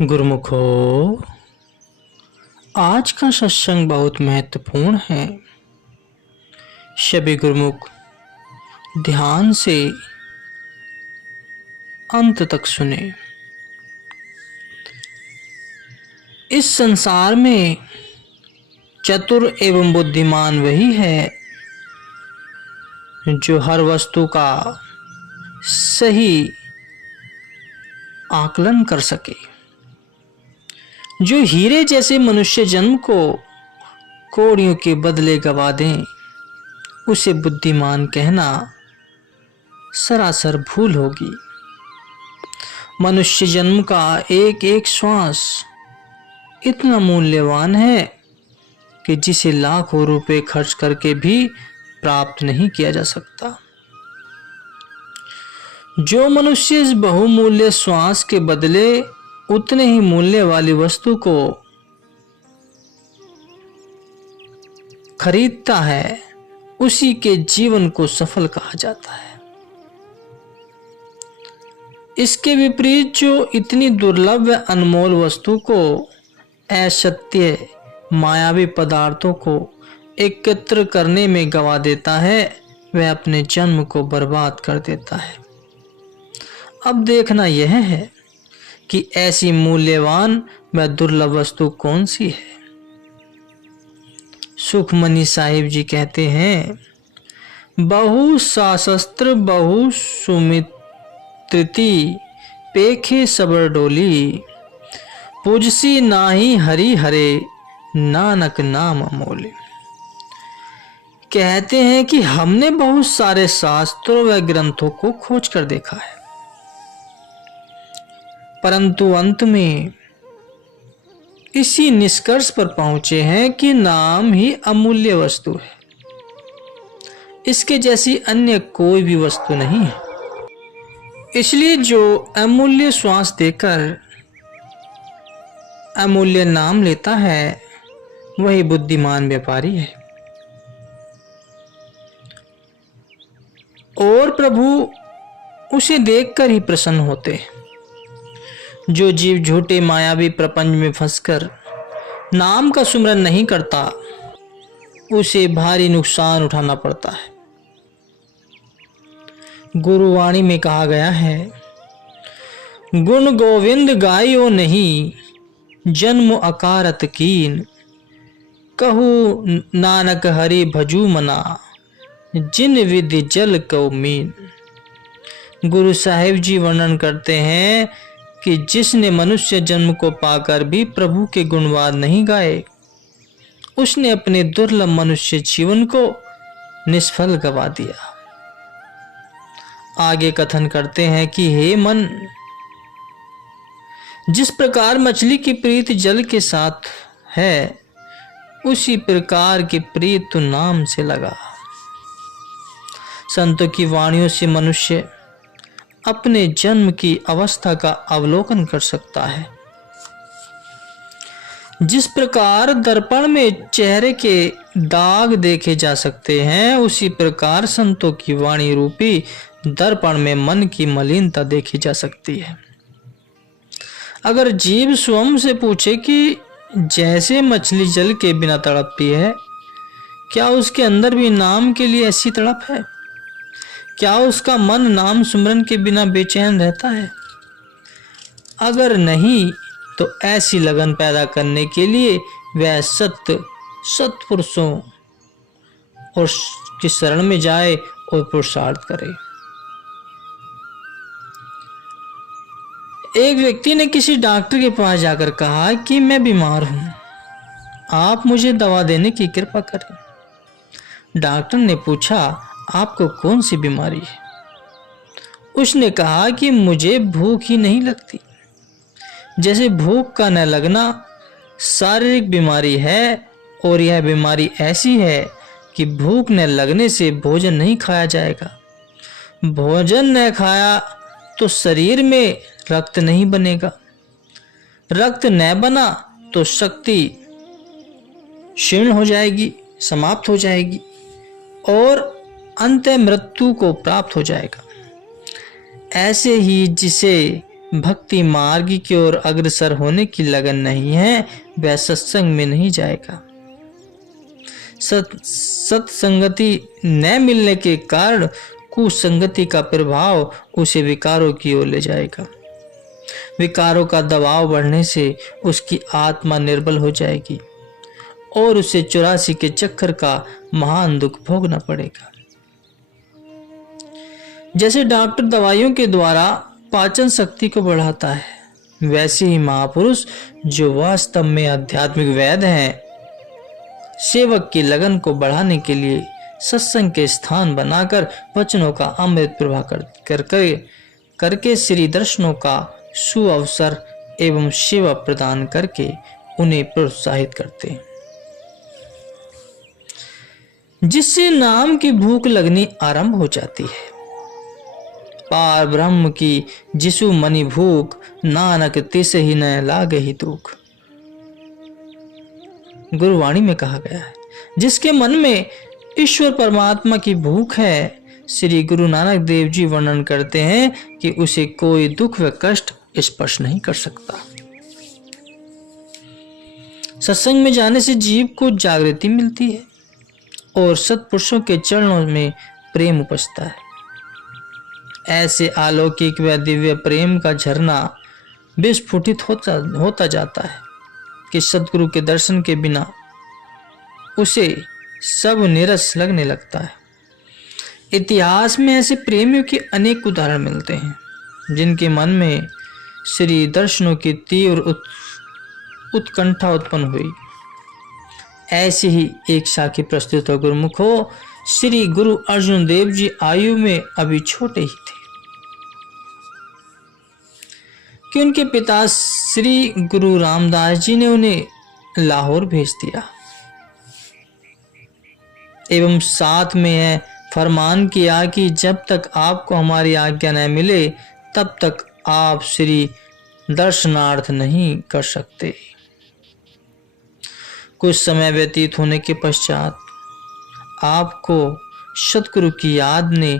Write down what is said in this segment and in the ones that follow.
गुरुमुखो, आज का सत्संग बहुत महत्वपूर्ण है। सभी गुरुमुख ध्यान से अंत तक सुने। इस संसार में चतुर एवं बुद्धिमान वही है जो हर वस्तु का सही आकलन कर सके। जो हीरे जैसे मनुष्य जन्म को कौड़ियों के बदले गवा दें, उसे बुद्धिमान कहना सरासर भूल होगी। मनुष्य जन्म का एक एक श्वास इतना मूल्यवान है कि जिसे लाखों रुपए खर्च करके भी प्राप्त नहीं किया जा सकता। जो मनुष्य इस बहुमूल्य श्वास के बदले उतने ही मूल्य वाली वस्तु को खरीदता है, उसी के जीवन को सफल कहा जाता है। इसके विपरीत जो इतनी दुर्लभ व अनमोल वस्तु को, असत्य मायावी पदार्थों को एकत्र करने में गवा देता है, वह अपने जन्म को बर्बाद कर देता है। अब देखना यह है कि ऐसी मूल्यवान व दुर्लभ वस्तु कौन सी है। सुखमनी साहिब जी कहते हैं, बहु साशस्त्र बहु सुमित्रिति पेखे सबर डोली, पूजसी नाही हरि हरे नानक नाम अमोले। कहते हैं कि हमने बहुत सारे शास्त्रों व ग्रंथों को खोज कर देखा है, परंतु अंत में इसी निष्कर्ष पर पहुंचे हैं कि नाम ही अमूल्य वस्तु है। इसके जैसी अन्य कोई भी वस्तु नहीं है। इसलिए जो अमूल्य श्वास देकर अमूल्य नाम लेता है, वही बुद्धिमान व्यापारी है। और प्रभु उसे देखकर ही प्रसन्न होते हैं। जो जीव झूठे मायावी प्रपंच में फंसकर नाम का सुमरन नहीं करता, उसे भारी नुकसान उठाना पड़ता है। गुरुवाणी में कहा गया है, गुण गोविंद गायो नहीं, जन्म अकारत कीन, कहू नानक हरि भजू मना, जिन विधि जल को मीन। गुरु साहिब जी वर्णन करते हैं कि जिसने मनुष्य जन्म को पाकर भी प्रभु के गुणवाद नहीं गाए, उसने अपने दुर्लभ मनुष्य जीवन को निष्फल गवा दिया। आगे कथन करते हैं कि हे मन, जिस प्रकार मछली की प्रीत जल के साथ है, उसी प्रकार की प्रीत तू नाम से लगा। संतों की वाणियों से मनुष्य अपने जन्म की अवस्था का अवलोकन कर सकता है। जिस प्रकार दर्पण में चेहरे के दाग देखे जा सकते हैं, उसी प्रकार संतों की वाणी रूपी दर्पण में मन की मलिनता देखी जा सकती है। अगर जीव स्वयं से पूछे कि जैसे मछली जल के बिना तड़पती है, क्या उसके अंदर भी नाम के लिए ऐसी तड़प है? क्या उसका मन नाम सुमरन के बिना बेचैन रहता है? अगर नहीं, तो ऐसी लगन पैदा करने के लिए वह सत्पुरुषों और की शरण में जाए और पुरुषार्थ करे। एक व्यक्ति ने किसी डॉक्टर के पास जाकर कहा कि मैं बीमार हूं, आप मुझे दवा देने की कृपा करें। डॉक्टर ने पूछा, आपको कौन सी बीमारी है? उसने कहा कि मुझे भूख ही नहीं लगती। जैसे भूख का न लगना शारीरिक बीमारी है, और यह बीमारी ऐसी है कि भूख न लगने से भोजन नहीं खाया जाएगा। भोजन न खाया तो शरीर में रक्त नहीं बनेगा। रक्त न बना तो शक्ति क्षीण हो जाएगी, समाप्त हो जाएगी, और अंत मृत्यु को प्राप्त हो जाएगा। ऐसे ही जिसे भक्ति मार्ग की ओर अग्रसर होने की लगन नहीं है, वह सत्संग में नहीं जाएगा। सत्संगति न मिलने के कारण कुसंगति का प्रभाव उसे विकारों की ओर ले जाएगा। विकारों का दबाव बढ़ने से उसकी आत्मा निर्बल हो जाएगी और उसे 84 के चक्कर का महान दुख भोगना पड़ेगा। जैसे डॉक्टर दवाइयों के द्वारा पाचन शक्ति को बढ़ाता है, वैसे ही महापुरुष जो वास्तव में आध्यात्मिक वैद्य हैं, सेवक की लगन को बढ़ाने के लिए सत्संग के स्थान बनाकर वचनों का अमृत प्रवाह करके श्री दर्शनों का सुअवसर एवं सेवा प्रदान करके उन्हें प्रोत्साहित करते हैं, जिससे नाम की भूख लगनी आरंभ हो जाती है। पार ब्रह्म की जिसु मनि भूख, नानक तिस ही न लागे ही दुख। गुरुवाणी में कहा गया है, जिसके मन में ईश्वर परमात्मा की भूख है, श्री गुरु नानक देव जी वर्णन करते हैं कि उसे कोई दुख व कष्ट स्पर्श नहीं कर सकता। सत्संग में जाने से जीव को जागृति मिलती है और सत्पुरुषों के चरणों में प्रेम उपजता है। ऐसे अलौकिक व दिव्य प्रेम का झरना विस्फुटित होता जाता है कि सद्गुरु के दर्शन के बिना उसे सब नीरस लगने लगता है। इतिहास में ऐसे प्रेमियों के अनेक उदाहरण मिलते हैं, जिनके मन में श्री दर्शनों की तीव्र उत्कंठा उत्पन्न हुई। ऐसी ही एक साखी प्रस्तुत हो गुरुमुखो। श्री गुरु अर्जुन देव जी आयु में अभी छोटे ही थे कि उनके पिता श्री गुरु रामदास जी ने उन्हें लाहौर भेज दिया एवं साथ में फरमान किया कि जब तक आपको हमारी आज्ञा न मिले तब तक आप श्री दर्शनार्थ नहीं कर सकते। कुछ समय व्यतीत होने के पश्चात आपको सतगुरु की याद ने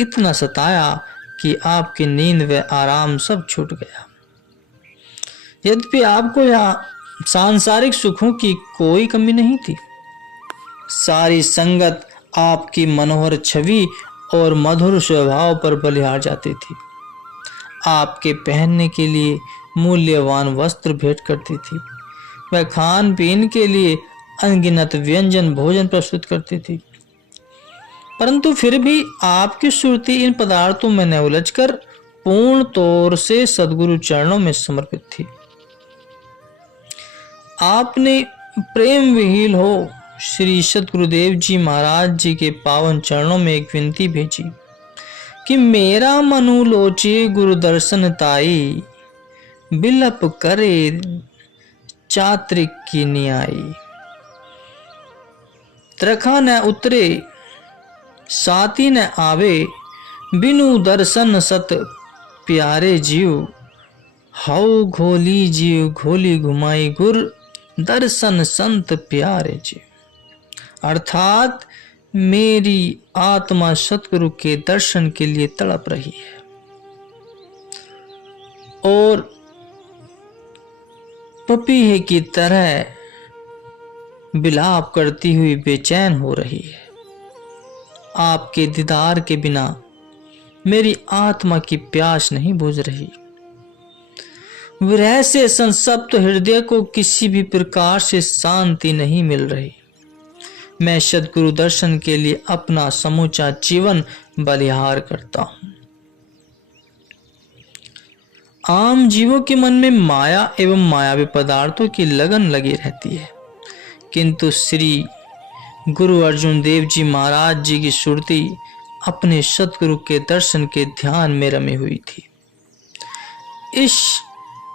इतना सताया कि आपकी नींद व आराम सब छूट गया। यद्यपि आपको यहाँ सांसारिक सुखों की कोई कमी नहीं थी, सारी संगत आपकी मनोहर छवि और मधुर स्वभाव पर बलिहार जाती थी। आपके पहनने के लिए मूल्यवान वस्त्र भेंट करती थी, वह खान पीन के लिए अनगिनत व्यंजन भोजन प्रस्तुत करती थी, परंतु फिर भी आपकी सुरती इन पदार्थों में न उलझकर पूर्ण तौर से सद्गुरु चरणों में समर्पित थी। आपने प्रेम विहील हो श्री सतगुरुदेव जी महाराज जी के पावन चरणों में एक विनती भेजी कि मेरा मनु लोचे गुरु दर्शन ताई, बिलप करे चात्रिक की न्याई। त्रखा न उतरे साती न आवे, बिनु दर्शन सत प्यारे जीव। हाउ घोली जीव घोली घुमाई गुर, दर्शन संत प्यारे जीव। अर्थात मेरी आत्मा सतगुरु के दर्शन के लिए तड़प रही है और पपीहे की तरह विलाप करती हुई बेचैन हो रही है। आपके दीदार के बिना मेरी आत्मा की प्यास नहीं बुझ रही। विरह से संसप्त हृदय को किसी भी प्रकार से शांति नहीं मिल रही। मैं सद्गुरु दर्शन के लिए अपना समूचा जीवन बलिहार करता हूं। आम जीवों के मन में माया एवं मायावी पदार्थों की लगन लगी रहती है, किंतु श्री गुरु अर्जुन देव जी महाराज जी की सुरती अपने सतगुरु के दर्शन के ध्यान में रमी हुई थी। इस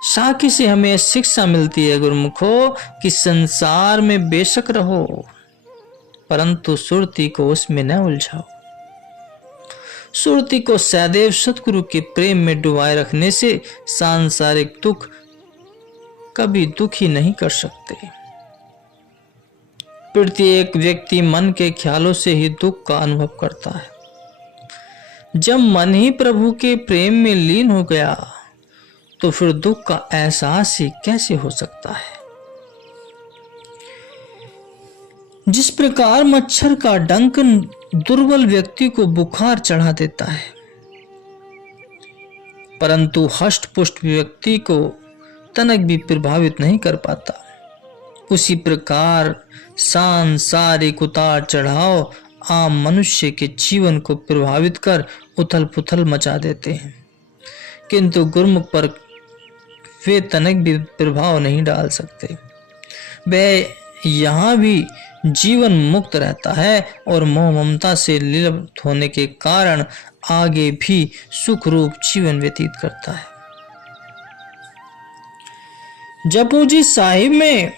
साखी से हमें शिक्षा मिलती है गुरुमुखो कि संसार में बेशक रहो, परंतु सुरती को उसमें न उलझाओ। सुरती को सदैव सतगुरु के प्रेम में डुबाए रखने से सांसारिक दुख कभी दुखी नहीं कर सकते। प्रत्येक व्यक्ति मन के ख्यालों से ही दुख का अनुभव करता है। जब मन ही प्रभु के प्रेम में लीन हो गया तो फिर दुख का एहसास ही कैसे हो सकता है। जिस प्रकार मच्छर का डंक दुर्बल व्यक्ति को बुखार चढ़ा देता है, परंतु हष्ट-पुष्ट व्यक्ति को तनक भी प्रभावित नहीं कर पाता, उसी प्रकार सांसारिक उतार चढ़ाव आम मनुष्य के जीवन को प्रभावित कर उथल पुथल मचा देते हैं, किंतु गुरुमुख पर वे तनक भी प्रभाव नहीं डाल सकते। वह यहाँ भी जीवन मुक्त रहता है और मोह ममता से लिप्त होने के कारण आगे भी सुख रूप जीवन व्यतीत करता है। जपूजी साहिब में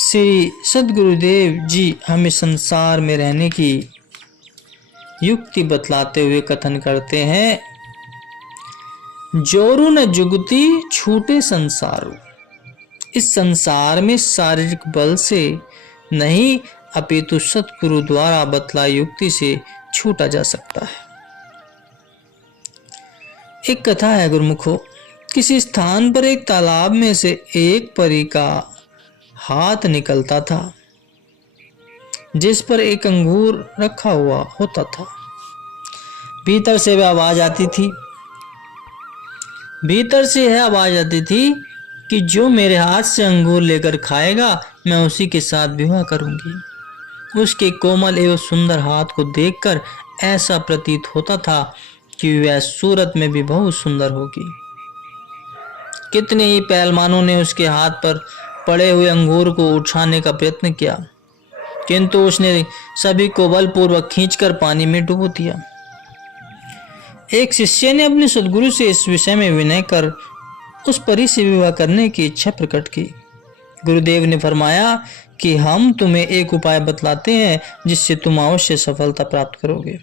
श्री सद्गुरुदेव जी हमें संसार में रहने की युक्ति बतलाते हुए कथन करते हैं, जोरु न जुगती छूटे संसारू। इस संसार में शारीरिक बल से नहीं अपितु सतगुरु द्वारा बतलाई युक्ति से छूटा जा सकता है। एक कथा है गुरुमुखो, किसी स्थान पर एक तालाब में से एक परी का हाथ निकलता था, जिस पर एक अंगूर रखा हुआ होता था। भीतर से वह आवाज आती थी कि जो मेरे हाथ से अंगूर लेकर खाएगा मैं उसी के साथ विवाह करूंगी। उसके कोमल एवं सुंदर हाथ को देखकर ऐसा प्रतीत होता था कि वह सूरत में भी बहुत सुंदर होगी। कितने ही पहलवानों ने उसके हाथ पर पड़े हुए अंगूर को उठाने का प्रयत्न किया, किंतु उसने सभी को बलपूर्वक खींचकर पानी में डुबो दिया। एक शिष्य ने अपने सद्गुरु से इस विषय में विनय कर उस परी से विवाह करने की इच्छा प्रकट की। गुरुदेव ने फरमाया कि हम तुम्हें एक उपाय बतलाते हैं जिससे तुम अवश्य सफलता प्राप्त करोगे।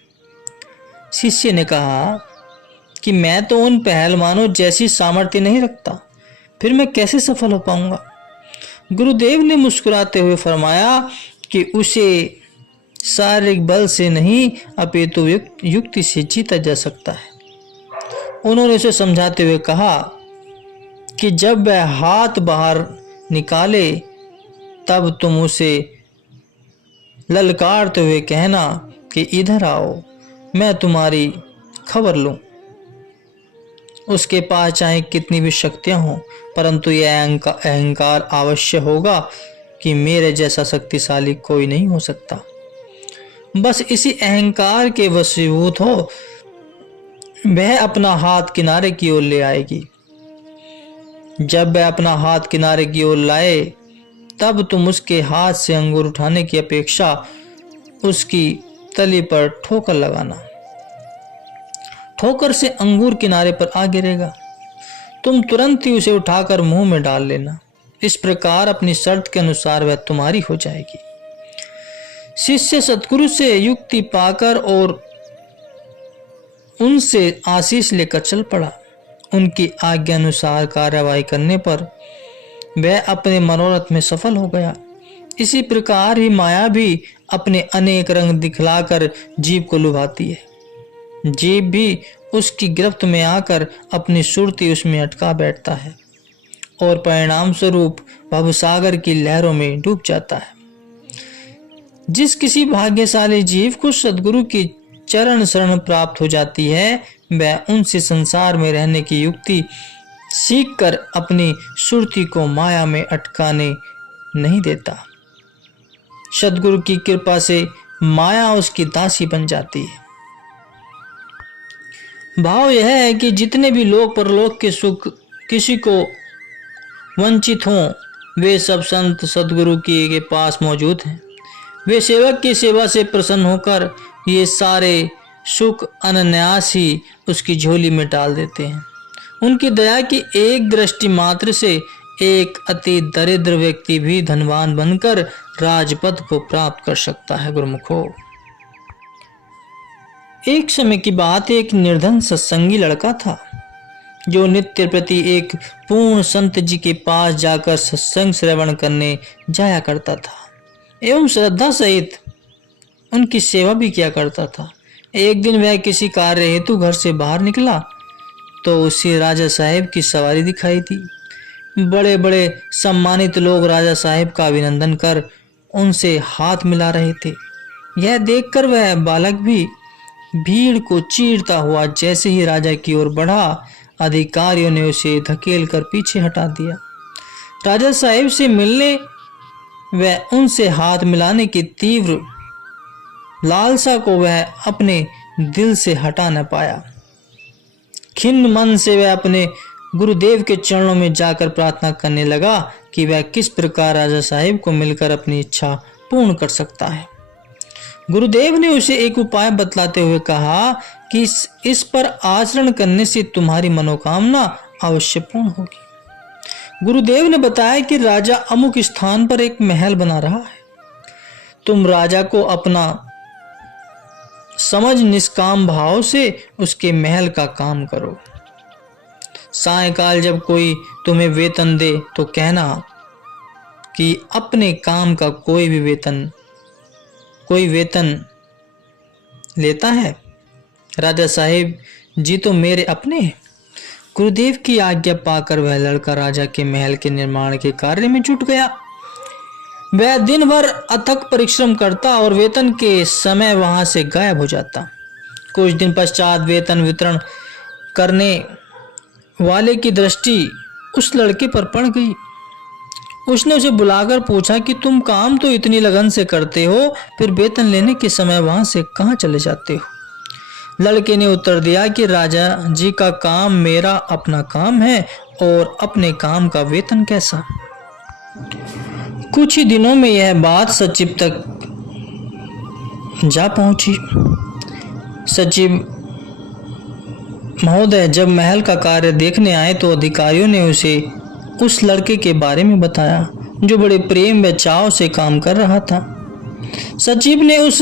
शिष्य ने कहा कि मैं तो उन पहलवानों जैसी सामर्थ्य नहीं रखता, फिर मैं कैसे सफल हो पाऊंगा। गुरुदेव ने मुस्कुराते हुए फरमाया कि उसे शारीरिक बल से नहीं अपितु युक्ति से जीता जा सकता है। उन्होंने उसे समझाते हुए कहा कि जब वह हाथ बाहर निकाले तब तुम उसे ललकारते हुए कहना कि इधर आओ, मैं तुम्हारी खबर लूं। उसके पास चाहे कितनी भी शक्तियां हों, परंतु यह अहंकार अवश्य होगा कि मेरे जैसा शक्तिशाली कोई नहीं हो सकता। बस इसी अहंकार के वशीभूत हो वह अपना हाथ किनारे की ओर ले आएगी। जब वह अपना हाथ किनारे की ओर लाए तब तुम उसके हाथ से अंगूर उठाने की अपेक्षा उसकी तली पर ठोकर लगाना। ठोकर से अंगूर किनारे पर आ गिरेगा, तुम तुरंत ही उसे उठाकर मुंह में डाल लेना। इस प्रकार अपनी शर्त के अनुसार वह तुम्हारी हो जाएगी। शिष्य सतगुरु से युक्ति पाकर और उनसे आशीष लेकर चल पड़ा। उनकी आज्ञा अनुसार कार्यवाही करने पर वह अपने मनोरथ में सफल हो गया। इसी प्रकार ही माया भी अपने अनेक रंग दिखलाकर जीव को लुभाती है। जीव भी उसकी गिरफ्त में आकर अपनी सुरती उसमें अटका बैठता है और परिणाम स्वरूप भवसागर की लहरों में डूब जाता है। जिस किसी भाग्यशाली जीव को सद्गुरु की चरण शरण प्राप्त हो जाती है, वह उनसे संसार में रहने की युक्ति सीखकर अपनी सुरती को माया में अटकाने नहीं देता। सद्गुरु की कृपा से माया उसकी दासी बन जाती है। भाव यह है कि जितने भी लोग परलोक के सुख किसी को वंचित हों, वे सब संत सद्गुरु के पास मौजूद हैं। वे सेवक की सेवा से प्रसन्न होकर ये सारे सुख अनायास ही उसकी झोली में डाल देते हैं। उनकी दया की एक दृष्टि मात्र से एक अति दरिद्र व्यक्ति भी धनवान बनकर राजपद को प्राप्त कर सकता है। गुरुमुखो, एक समय की बात, एक निर्धन सत्संगी लड़का था जो नित्य प्रति एक पूर्ण संत जी के पास जाकर सत्संग श्रवण करने जाया करता था एवं श्रद्धा सहित उनकी सेवा भी किया करता था। एक दिन वह किसी कार्य हेतु घर से बाहर निकला तो उसे राजा साहेब की सवारी दिखाई दी। बड़े बड़े सम्मानित लोग राजा साहेब का अभिनंदन कर उनसे हाथ मिला रहे थे। यह देखकर वह बालक भी भीड़ को चीरता हुआ जैसे ही राजा की ओर बढ़ा, अधिकारियों ने उसे धकेल कर पीछे हटा दिया। राजा साहेब से मिलने व उनसे हाथ मिलाने की तीव्र लालसा को वह अपने दिल से हटा न पाया। खिन्न मन से वह अपने गुरुदेव के चरणों में जाकर प्रार्थना करने लगा कि वह किस प्रकार राजा साहेब को मिलकर अपनी इच्छा पूर्ण कर सकता है। गुरुदेव ने उसे एक उपाय बतलाते हुए कहा कि इस पर आचरण करने से तुम्हारी मनोकामना अवश्य पूर्ण होगी। गुरुदेव ने बताया कि राजा अमुक स्थान पर एक महल बना रहा है। तुम राजा को अपना समझ निष्काम भाव से उसके महल का काम करो। सायंकाल जब कोई तुम्हें वेतन दे तो कहना कि अपने काम का कोई वेतन लेता है, राजा साहेब जी तो मेरे अपने हैं। गुरुदेव की आज्ञा पाकर वह लड़का राजा के महल के निर्माण के कार्य में जुट गया। वह दिन भर अथक परिश्रम करता और वेतन के समय वहां से गायब हो जाता। कुछ दिन पश्चात वेतन वितरण करने वाले की दृष्टि उस लड़के पर पड़ गई। उसने उसे बुलाकर पूछा कि तुम काम तो इतनी लगन से करते हो, फिर वेतन लेने के समय वहां से कहाँ चले जाते हो। लड़के ने उत्तर दिया कि राजा जी का काम मेरा अपना काम है और अपने काम का वेतन कैसा। कुछ ही दिनों में यह बात सचिव तक जा पहुंची। सचिव महोदय जब महल का कार्य देखने आए तो अधिकारियों ने उसे उस लड़के के बारे में बताया जो बड़े प्रेम व चाव से काम कर रहा था। सचिव ने उस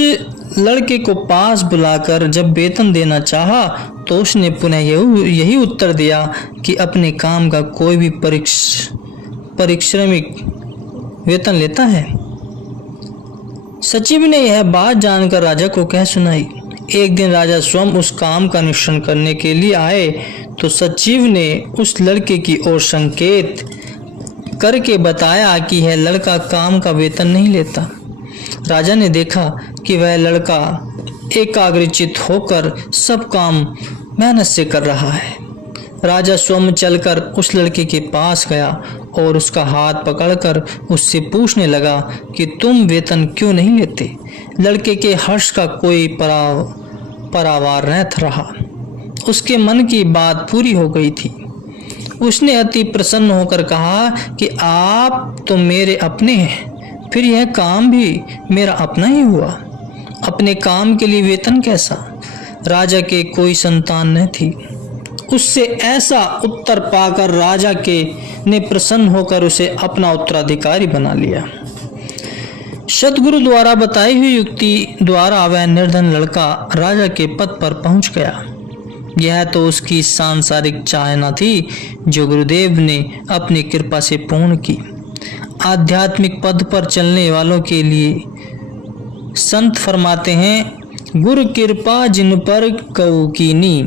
लड़के को पास बुलाकर जब वेतन देना चाहा तो उसने पुनः यही उत्तर दिया कि अपने काम का कोई भी परिश्रमिक वेतन लेता है। सचिव ने यह बात जानकर राजा को कह सुनाई। एक दिन राजा स्वयं उस काम का निरीक्षण करने के लिए आए तो सचिव ने उस लड़के की ओर संकेत करके बताया कि यह लड़का काम का वेतन नहीं लेता। राजा ने देखा कि वह लड़का एकाग्रचित्त होकर सब काम मेहनत से कर रहा है। राजा स्वयं चलकर उस लड़के के पास गया और उसका हाथ पकड़कर उससे पूछने लगा कि तुम वेतन क्यों नहीं लेते। लड़के के हर्ष का कोई परावार न रहा। उसके मन की बात पूरी हो गई थी। उसने अति प्रसन्न होकर कहा कि आप तो मेरे अपने हैं, फिर यह काम भी मेरा अपना ही हुआ। अपने काम के लिए वेतन कैसा। राजा के कोई संतान न थी। उससे ऐसा उत्तर पाकर राजा ने प्रसन्न होकर उसे अपना उत्तराधिकारी बना लिया। सतगुरु द्वारा बताई हुई युक्ति द्वारा वह निर्धन लड़का राजा के पद पर पहुंच गया। यह तो उसकी सांसारिक चाहना थी जो गुरुदेव ने अपनी कृपा से पूर्ण की। आध्यात्मिक पद पर चलने वालों के लिए संत फरमाते हैं, गुरु कृपा जिन पर कऊ कीनी,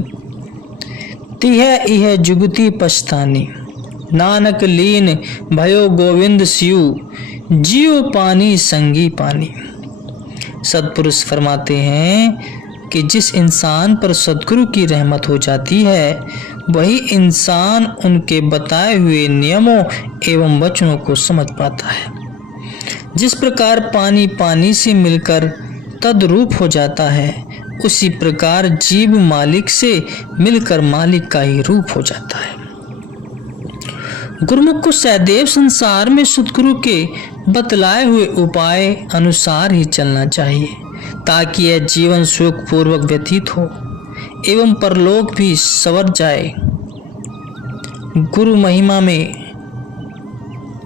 तिह इह जुगति पछतानी। नानक लीन भयो गोविंद सियु, जियो पानी संगी पानी। सतपुरुष फरमाते हैं कि जिस इंसान पर सदगुरु की रहमत हो जाती है वही इंसान उनके बताए हुए नियमों एवं वचनों को समझ पाता है। जिस प्रकार पानी पानी से मिलकर तद्रूप हो जाता है, उसी प्रकार जीव मालिक से मिलकर मालिक का ही रूप हो जाता है। गुरुमुख को सदैव संसार में सद्गुरु के बतलाए हुए उपाय अनुसार ही चलना चाहिए ताकि यह जीवन सुख पूर्वक व्यतीत हो एवं परलोक भी संवर जाए। गुरु महिमा में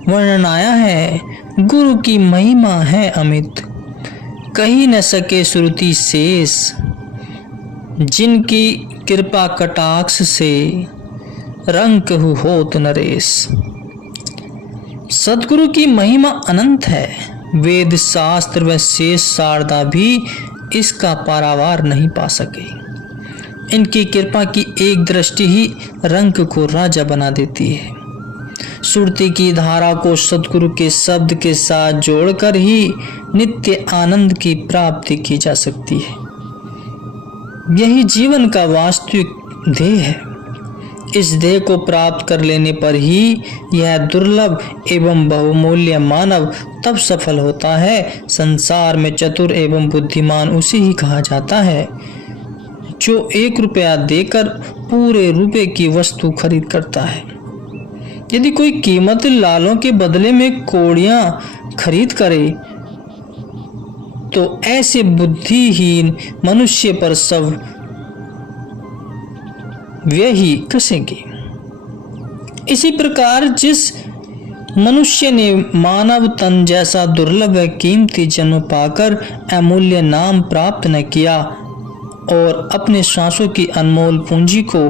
वर्णन आया है, गुरु की महिमा है अमित, कही न सके श्रुति शेष, जिनकी कृपा कटाक्ष से रंक होत नरेश। सद्गुरु की महिमा अनंत है। वेद शास्त्र व शेष शारदा भी इसका पारावार नहीं पा सके। इनकी कृपा की एक दृष्टि ही रंक को राजा बना देती है। सुरती की धारा को सद्गुरु के शब्द के साथ जोड़कर ही नित्य आनंद की प्राप्ति की जा सकती है। यही जीवन का वास्तविक ध्येय है। इस ध्येय को प्राप्त कर लेने पर ही यह दुर्लभ एवं बहुमूल्य मानव तब सफल होता है। संसार में चतुर एवं बुद्धिमान उसे ही कहा जाता है जो 1 रुपया देकर पूरे रुपए की वस्तु खरीद करता है। यदि कोई कीमती लालों के बदले में कौड़ियां खरीद करे तो ऐसे बुद्धिहीन मनुष्य पर सब व्यय ही कसेंगे। इसी प्रकार जिस मनुष्य ने मानव तन जैसा दुर्लभ व कीमती जन्म पाकर अमूल्य नाम प्राप्त न किया और अपने श्वासों की अनमोल पूंजी को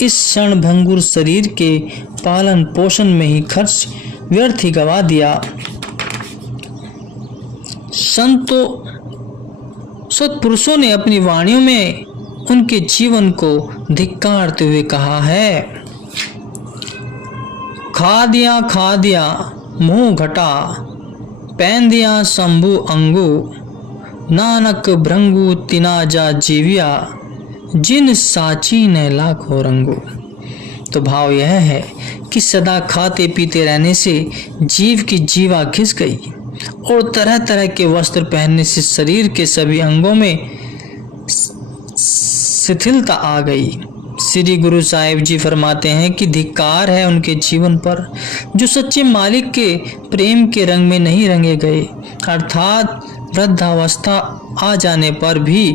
इस क्षण भंगुर शरीर के पालन पोषण में ही खर्च व्यर्थ ही गवा दिया, संतों सत्पुरुषों ने अपनी वाणियों में उनके जीवन को धिक्कारते हुए कहा है, खा दिया मुंह घटा, पहन दिया शंभु अंगू, नानक भृंगु तिना जा जीविया, जिन साची ने लाखों रंगू। तो भाव यह है कि सदा खाते पीते रहने से जीव की जीवा घिस गई और तरह तरह के वस्त्र पहनने से शरीर के सभी अंगों में शिथिलता आ गई। श्री गुरु साहिब जी फरमाते हैं कि धिक्कार है उनके जीवन पर जो सच्चे मालिक के प्रेम के रंग में नहीं रंगे गए, अर्थात वृद्धावस्था आ जाने पर भी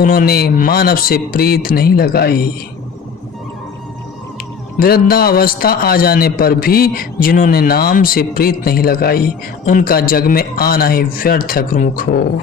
उन्होंने मानव से प्रीत नहीं लगाई। वृद्धावस्था आ जाने पर भी जिन्होंने नाम से प्रीत नहीं लगाई, उनका जग में आना ही व्यर्थ है गुरुमुखो।